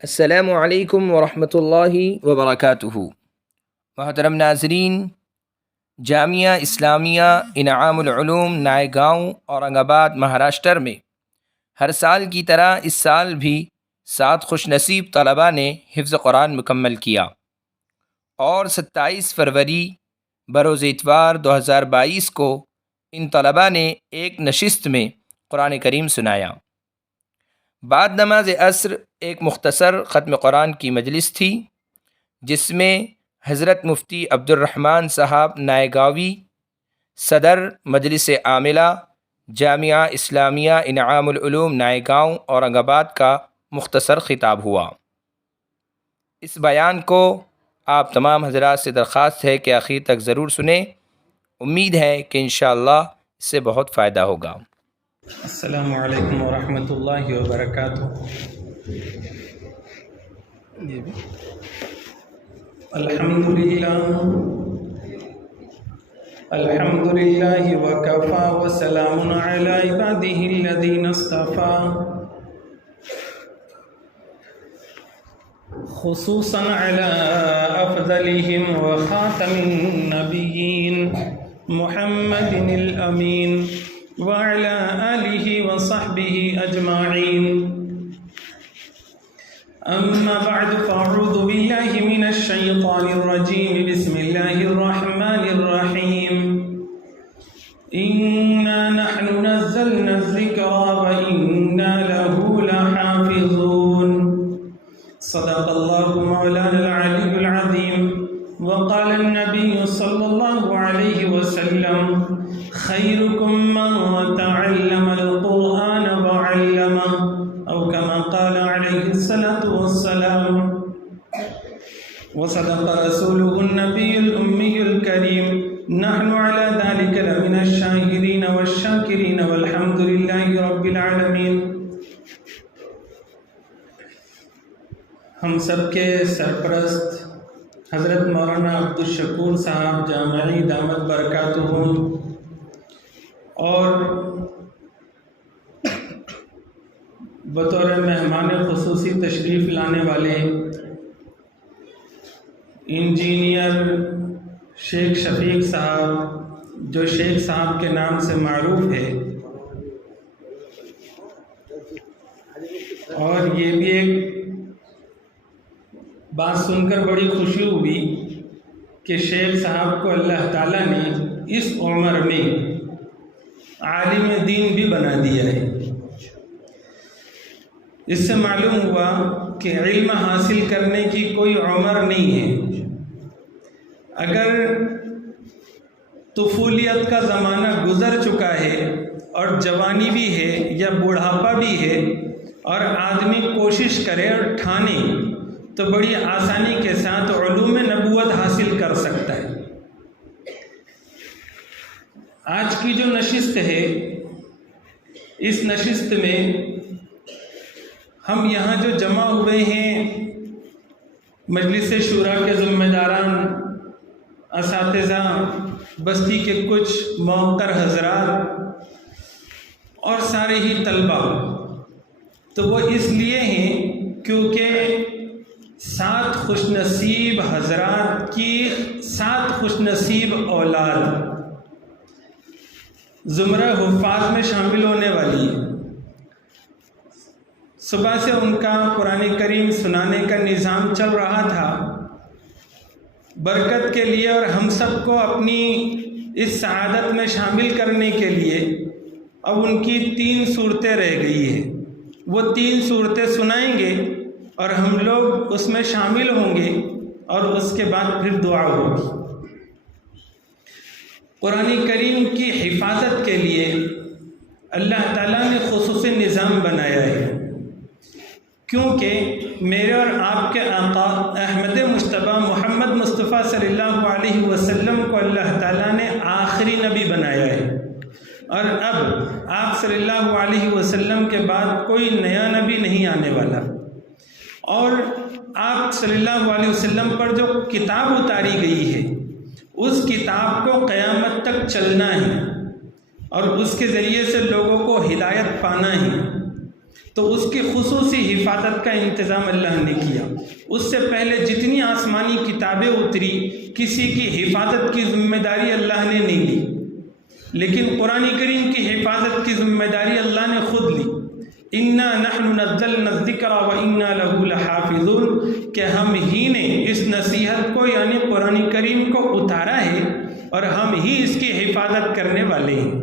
السلام علیکم ورحمۃ اللہ وبرکاتہ۔ محترم ناظرین، جامعہ اسلامیہ انعام العلوم نائیگاؤں اورنگ آباد مہاراشٹر میں ہر سال کی طرح اس سال بھی 7 خوش نصیب طلباء نے حفظ قرآن مکمل کیا اور 27 فروری بروز اتوار 2022 کو ان طلباء نے ایک نشست میں قرآن کریم سنایا۔ بعد نماز عصر ایک مختصر ختم قرآن کی مجلس تھی جس میں حضرت مفتی عبد الرحمن صاحب نائیگاوی، صدر مجلس عاملہ جامعہ اسلامیہ انعام العلوم نائیگاؤں اورنگ آباد کا مختصر خطاب ہوا۔ اس بیان کو آپ تمام حضرات سے درخواست ہے کہ آخر تک ضرور سنیں، امید ہے کہ انشاءاللہ اس سے بہت فائدہ ہوگا۔ السلام علیکم ورحمۃ اللہ وبرکاتہ۔ الحمد للہ وکفا وسلام علی عبادہ الذین اصطفی، خصوصا علی افضلہم وخاتم النبیین محمد الامین وعلى آلہ وصحبہ اجمعین، اما بعد فاعوذ باللہ من الشیطان الرجیم، بسم اللہ الرحمن الرحیم، انا نحن نزلنا الذکر وإنا له لحافظون، صدق اللہ مولانا العلی العظیم۔ وقال النبی صلی اللہ علیہ وسلم، خیرکم من تعلم القرآن وعلمه، او كما قال علیہ الصلاة والسلام۔ وصدق رسوله النبی الأمی الکریم، نحن على ذلك لمن الشاہدین والشاکرین والحمد للہ رب العالمین۔ ہم سب کے سرپرست حضرت مولانا عبدالشکور صاحب جامعی دامت برکاتہم اور بطور مہمان خصوصی تشریف لانے والے انجینئر شیخ شفیق صاحب، جو شیخ صاحب کے نام سے معروف ہے، اور یہ بھی ایک بات سن کر بڑی خوشی ہوئی کہ شیخ صاحب کو اللہ تعالیٰ نے اس عمر میں عالم دین بھی بنا دیا ہے۔ اس سے معلوم ہوا کہ علم حاصل کرنے کی کوئی عمر نہیں ہے۔ اگر طفولیت کا زمانہ گزر چکا ہے اور جوانی بھی ہے یا بڑھاپا بھی ہے اور آدمی کوشش کرے اور ٹھانے تو بڑی آسانی کے ساتھ علوم نبوت حاصل کر سکتا ہے۔ آج کی جو نشست ہے، اس نشست میں ہم یہاں جو جمع ہوئے ہیں، مجلس شورا کے ذمہ داران، اساتذہ، بستی کے کچھ موقر حضرات اور سارے ہی طلبہ، تو وہ اس لیے ہیں کیونکہ 7 خوش نصیب حضرات کی 7 خوش نصیب اولاد زمرہ حفاظ میں شامل ہونے والی ہے۔ صبح سے ان کا قرآن کریم سنانے کا نظام چل رہا تھا۔ برکت کے لیے اور ہم سب کو اپنی اس سعادت میں شامل کرنے کے لیے اب ان کی 3 صورتیں رہ گئی ہیں۔ وہ 3 صورتیں سنائیں گے اور ہم لوگ اس میں شامل ہوں گے اور اس کے بعد پھر دعا ہوگی۔ قرآن کریم کی حفاظت کے لیے اللہ تعالیٰ نے خصوصی نظام بنایا ہے، کیونکہ میرے اور آپ کے آقا احمد مجتبیٰ محمد مصطفیٰ صلی اللہ علیہ وسلم کو اللہ تعالیٰ نے آخری نبی بنایا ہے، اور اب آپ صلی اللہ علیہ وسلم کے بعد کوئی نیا نبی نہیں آنے والا، اور آپ صلی اللہ علیہ وسلم پر جو کتاب اتاری گئی ہے اس کتاب کو قیامت تک چلنا ہے اور اس کے ذریعے سے لوگوں کو ہدایت پانا ہے۔ تو اس کی خصوصی حفاظت کا انتظام اللہ نے کیا۔ اس سے پہلے جتنی آسمانی کتابیں اتری کسی کی حفاظت کی ذمہ داری اللہ نے نہیں لی، لیکن قرآن کریم کی حفاظت کی ذمہ داری اللہ نے خود لی۔ اِنَّا نَحْنُ نَزَّلْنَا الذِّكْرَ وَإِنَّا لَهُ لَحَافِظُونَ، کہ ہم ہی نے اس نصیحت کو یعنی قرآن کریم کو اتارا ہے اور ہم ہی اس کی حفاظت کرنے والے ہیں۔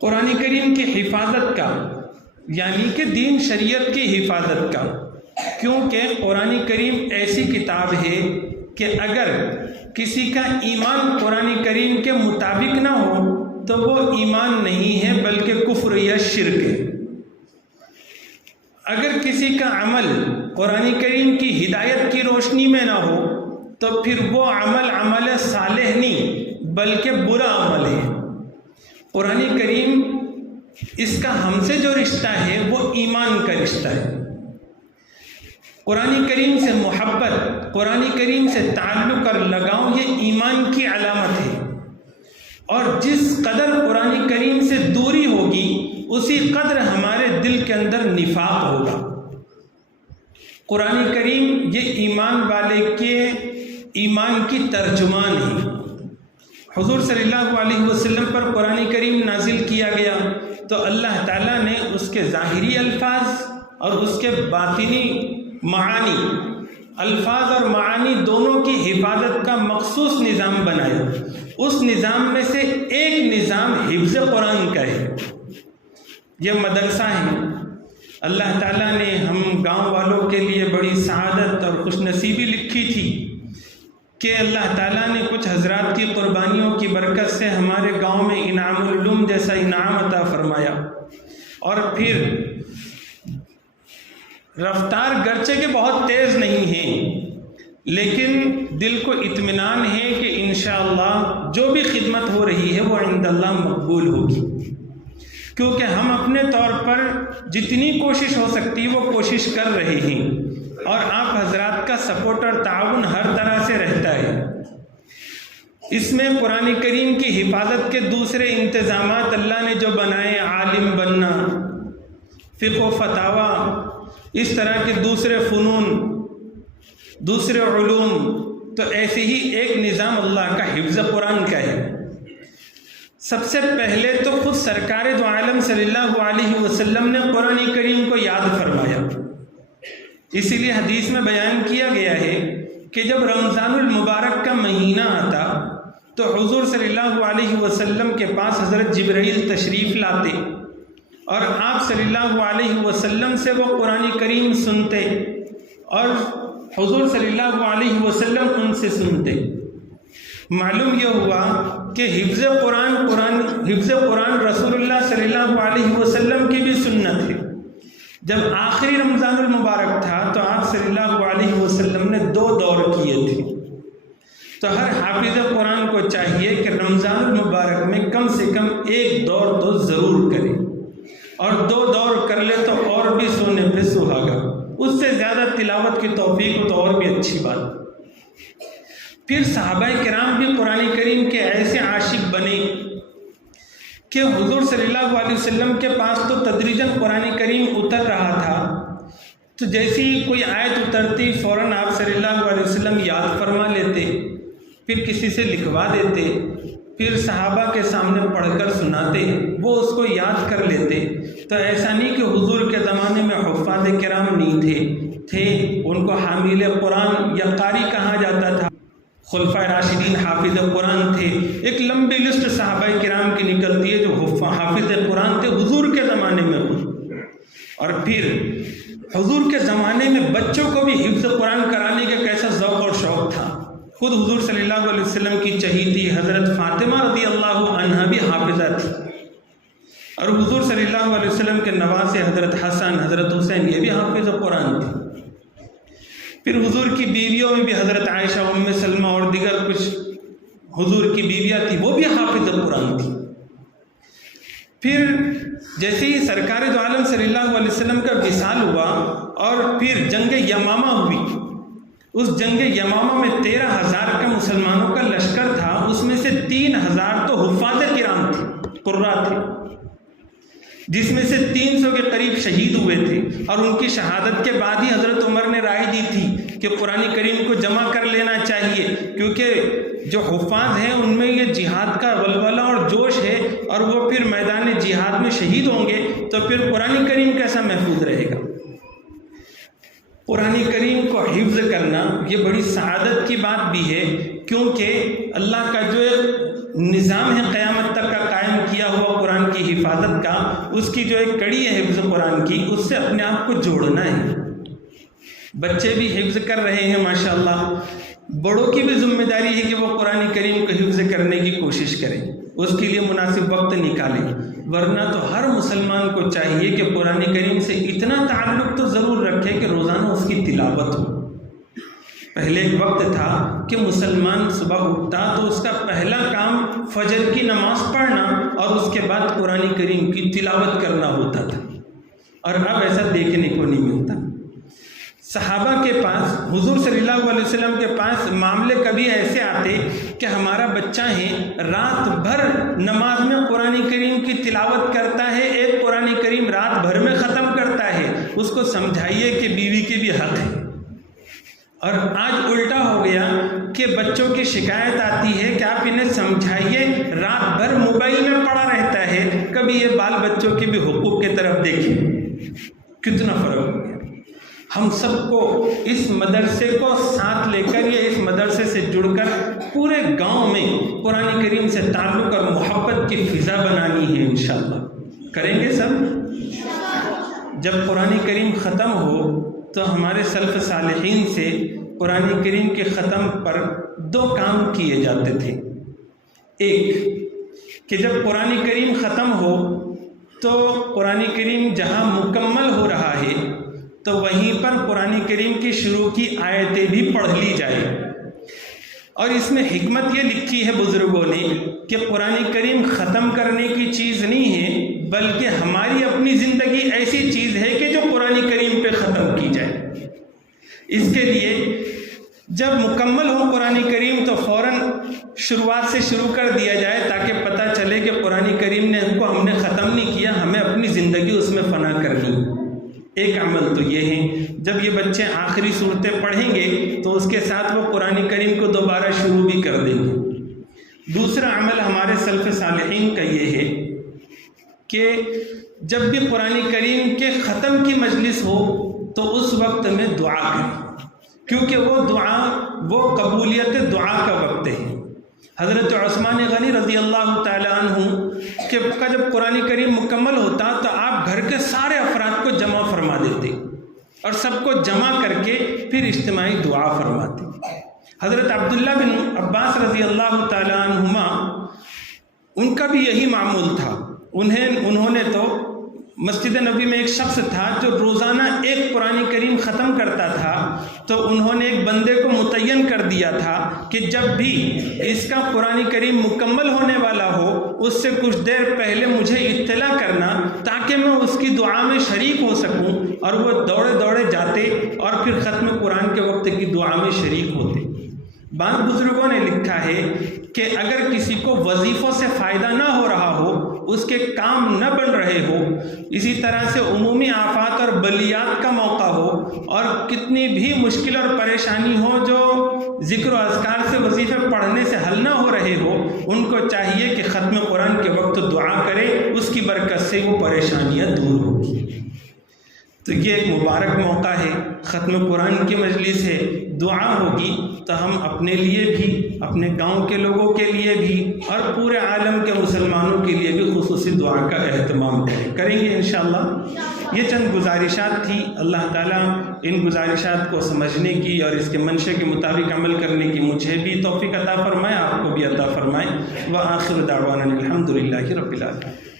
قرآن کریم کی حفاظت کا یعنی کہ دین شریعت کی حفاظت کا، کیونکہ قرآن کریم ایسی کتاب ہے کہ اگر کسی کا ایمان قرآن کریم کے مطابق نہ ہو تو وہ ایمان نہیں ہے بلکہ کفر یا شرک ہے۔ اگر کسی کا عمل قرآن کریم کی ہدایت کی روشنی میں نہ ہو تو پھر وہ عمل صالح نہیں بلکہ برا عمل ہے۔ قرآن کریم اس کا ہم سے جو رشتہ ہے وہ ایمان کا رشتہ ہے۔ قرآن کریم سے محبت، قرآن کریم سے تعلق اور لگاؤ یہ ایمان کی علامت ہے، اور جس قدر قرآن کریم سے دوری ہوگی اسی قدر ہمارے دل کے اندر نفاق ہوگا۔ قرآن کریم یہ ایمان والے کے ایمان کی ترجمان ہے۔ حضور صلی اللہ علیہ وسلم پر قرآن کریم نازل کیا گیا تو اللہ تعالیٰ نے اس کے ظاہری الفاظ اور اس کے باطنی معانی، الفاظ اور معانی دونوں کی حفاظت کا مخصوص نظام بنایا۔ اس نظام میں سے ایک نظام حفظ قرآن کا ہے۔ یہ مدرسہ ہے۔ اللہ تعالیٰ نے ہم گاؤں والوں کے لیے بڑی سعادت اور خوش نصیبی لکھی تھی کہ اللہ تعالیٰ نے کچھ حضرات کی قربانیوں کی برکت سے ہمارے گاؤں میں انعام العلوم جیسا انعام عطا فرمایا، اور پھر رفتار گرچہ کہ بہت تیز نہیں ہے لیکن دل کو اطمینان ہے کہ انشاءاللہ جو بھی خدمت ہو رہی ہے وہ عند اللہ مقبول ہوگی، کیونکہ ہم اپنے طور پر جتنی کوشش ہو سکتی وہ کوشش کر رہے ہیں، اور آپ حضرات کا سپورٹ اور تعاون ہر طرح سے رہتا ہے۔ اس میں قرآن کریم کی حفاظت کے دوسرے انتظامات اللہ نے جو بنائے، عالم بننا، فقہ و فتاوی، اس طرح کے دوسرے فنون، دوسرے علوم، تو ایسے ہی ایک نظام اللہ کا حفظ قرآن کا ہے۔ سب سے پہلے تو خود سرکار دو عالم صلی اللہ علیہ وسلم نے قرآن کریم کو یاد فرمایا۔ اسی لیے حدیث میں بیان کیا گیا ہے کہ جب رمضان المبارک کا مہینہ آتا تو حضور صلی اللہ علیہ وسلم کے پاس حضرت جبرائیل تشریف لاتے اور آپ صلی اللہ علیہ وسلم سے وہ قرآن کریم سنتے اور حضور صلی اللہ علیہ وسلم ان سے سنتے۔ معلوم یہ ہوا کہ حفظ قرآن رسول اللہ صلی اللہ علیہ وسلم کی بھی سنت ہے۔ جب آخری رمضان المبارک تھا تو آپ صلی اللہ علیہ وسلم نے 2 دور کیے تھے، تو ہر حافظ قرآن کو چاہیے کہ رمضان المبارک میں کم سے کم 1 دور تو ضرور کرے، اور 2 دور کر لے تو اور بھی سونے پہ سہاگا، اس سے زیادہ تلاوت کی توفیق ہو تو اور بھی اچھی بات۔ پھر صحابہ کرام بھی قرآن کریم کے ایسے عاشق بنے کہ حضور صلی اللہ علیہ وسلم کے پاس تو تدریجاً قرآن کریم اتر رہا تھا، تو جیسی کوئی آیت اترتی فوراً آپ صلی اللہ علیہ وسلم یاد فرما لیتے، پھر کسی سے لکھوا دیتے، پھر صحابہ کے سامنے پڑھ کر سناتے، وہ اس کو یاد کر لیتے۔ تو ایسا نہیں کہ حضور کے زمانے میں حفاظ کرام نہیں تھے، ان کو حامل قرآن یا قاری کہا جاتا تھا۔ خلفائے راشدین حافظ قرآن تھے، ایک لمبی لسٹ صحابہ کرام کی نکلتی ہے جو حافظ قرآن تھے حضور کے زمانے میں خود۔ اور پھر حضور کے زمانے میں بچوں کو بھی حفظ قرآن کرانے کا کیسا ذوق اور شوق تھا۔ خود حضور صلی اللہ علیہ وسلم کی چہیتی حضرت فاطمہ رضی اللہ عنہا بھی حافظہ تھی، اور حضور صلی اللہ علیہ وسلم کے نواسے حضرت حسن، حضرت حسین یہ بھی حافظ قرآن تھے۔ پھر حضور کی بیویوں میں بھی حضرت عائشہ، ام سلمہ اور دیگر کچھ حضور کی بیویاں تھیں، وہ بھی حافظ قرآن تھی۔ پھر جیسے ہی سرکار دو عالم صلی اللہ علیہ وسلم کا وصال ہوا اور پھر جنگ یمامہ ہوئی، اس جنگ یمامہ میں 13,000 کا مسلمانوں کا لشکر تھا، اس میں سے 3,000 تو حفاظ کرام تھے، قراء تھے۔ جس میں سے 300 کے قریب شہید ہوئے تھے، اور ان کی شہادت کے بعد ہی حضرت عمر نے رائے دی تھی کہ قرآن کریم کو جمع کر لینا چاہیے، کیونکہ جو حفاظ ہیں ان میں یہ جہاد کا ولولہ اور جوش ہے، اور وہ پھر میدان جہاد میں شہید ہوں گے تو پھر قرآن کریم کیسا محفوظ رہے گا۔ قرآن کریم کو حفظ کرنا یہ بڑی سعادت کی بات بھی ہے، کیونکہ اللہ کا جو نظام ہے قیامت تک کا قائم کیا ہوا قرآن کی حفاظت کا، اس کی جو ایک کڑی ہے حفظ قرآن کی، اس سے اپنے آپ کو جوڑنا ہے۔ بچے بھی حفظ کر رہے ہیں ماشاءاللہ، بڑوں کی بھی ذمہ داری ہے کہ وہ قرآن کریم کو حفظ کرنے کی کوشش کریں، اس کے لیے مناسب وقت نکالیں، ورنہ تو ہر مسلمان کو چاہیے کہ قرآن کریم سے اتنا تعلق تو ضرور رکھے کہ روزانہ اس کی تلاوت ہو۔ پہلے ایک وقت تھا کہ مسلمان صبح اٹھتا تو اس کا پہلا کام فجر کی نماز پڑھنا اور اس کے بعد قرآن کریم کی تلاوت کرنا ہوتا تھا، اور اب ایسا دیکھنے کو نہیں ملتا۔ صحابہ کے پاس، حضور صلی اللہ علیہ وسلم کے پاس معاملے کبھی ایسے آتے کہ ہمارا بچہ ہے رات بھر نماز میں قرآن کریم کی تلاوت کرتا ہے، ایک قرآن کریم رات بھر میں ختم کرتا ہے، اس کو سمجھائیے کہ بیوی کے بھی حق ہے۔ اور آج الٹا ہو گیا کہ بچوں کی شکایت آتی ہے کہ آپ انہیں سمجھائیے، رات بھر موبائل میں پڑا رہتا ہے، کبھی یہ بال بچوں کے بھی حقوق کی طرف دیکھیں، کتنا فرق ہو گیا۔ ہم سب کو اس مدرسے کو ساتھ لے کر یا اس مدرسے سے جڑ کر پورے گاؤں میں قرآن کریم سے تعلق اور محبت کی فضا بنانی ہے، انشاءاللہ کریں گے سب۔ جب قرآن کریم ختم ہو تو ہمارے سلف صالحین سے قرآن کریم کے ختم پر 2 کام کیے جاتے تھے۔ ایک کہ جب قرآن کریم ختم ہو تو قرآن کریم جہاں مکمل ہو رہا ہے تو وہیں پر قرآن کریم کی شروع کی آیتیں بھی پڑھ لی جائے، اور اس میں حکمت یہ لکھی ہے بزرگوں نے کہ قرآن کریم ختم کرنے کی چیز نہیں ہے، بلکہ ہماری اپنی زندگی ایسی چیز ہے کہ جو قرآن کریم پہ ختم کی جائے۔ اس کے لیے جب مکمل ہو قرآن کریم تو فوراً شروعات سے شروع کر دیا جائے، تاکہ پتہ چلے کہ قرآن کریم نے ہم نے ختم نہیں کیا، ہمیں اپنی زندگی اس میں فنا کرنی۔ ایک عمل تو یہ ہے، جب یہ بچے آخری صورتیں پڑھیں گے تو اس کے ساتھ وہ قرآن کریم کو دوبارہ شروع بھی کر دیں گے۔ دوسرا عمل ہمارے سلف صالحین کا یہ ہے کہ جب بھی قرآن کریم کے ختم کی مجلس ہو تو اس وقت میں دعا کریں، کیونکہ وہ دعا وہ قبولیت دعا کا وقت ہے۔ حضرت عثمان غنی رضی اللہ تعالیٰ عنہ کہ جب قرآن کریم مکمل ہوتا تو آپ گھر کے سارے افراد کو جمع فرما دیتے اور سب کو جمع کر کے پھر اجتماعی دعا فرماتے۔ حضرت عبداللہ بن عباس رضی اللہ تعالیٰ عنہما ان کا بھی یہی معمول تھا۔ انہوں نے تو مسجد نبی میں ایک شخص تھا جو روزانہ ایک قرآن کریم ختم کرتا تھا، تو انہوں نے ایک بندے کو متعین کر دیا تھا کہ جب بھی اس کا قرآن کریم مکمل ہونے والا ہو اس سے کچھ دیر پہلے مجھے اطلاع کرنا، تاکہ میں اس کی دعا میں شریک ہو سکوں۔ اور وہ دوڑے دوڑے جاتے اور پھر ختم قرآن کے وقت کی دعا میں شریک ہوتے۔ بعض بزرگوں نے لکھا ہے کہ اگر کسی کو وظیفوں سے فائدہ نہ ہو رہا ہو، اس کے کام نہ بن رہے ہو، اسی طرح سے عمومی آفات اور بلیات کا موقع ہو، اور کتنی بھی مشکل اور پریشانی ہو جو ذکر و اذکار سے وظیفے پڑھنے سے حل نہ ہو رہے ہو، ان کو چاہیے کہ ختم قرآن کے وقت دعا کرے، اس کی برکت سے وہ پریشانیاں دور ہوگی۔ تو یہ ایک مبارک موقع ہے، ختم قرآن کی مجلس ہے، دعا ہوگی تو ہم اپنے لیے بھی، اپنے گاؤں کے لوگوں کے لیے بھی، اور پورے عالم کے مسلمانوں کے لیے بھی خصوصی دعا کا اہتمام کریں گے انشاءاللہ۔ یہ چند گزارشات تھی، اللہ تعالیٰ ان گزارشات کو سمجھنے کی اور اس کے منشے کے مطابق عمل کرنے کی مجھے بھی توفیق عطا فرمائے، آپ کو بھی عطا فرمائے۔ وآخر دعوانا الحمدللہ رب العالمین۔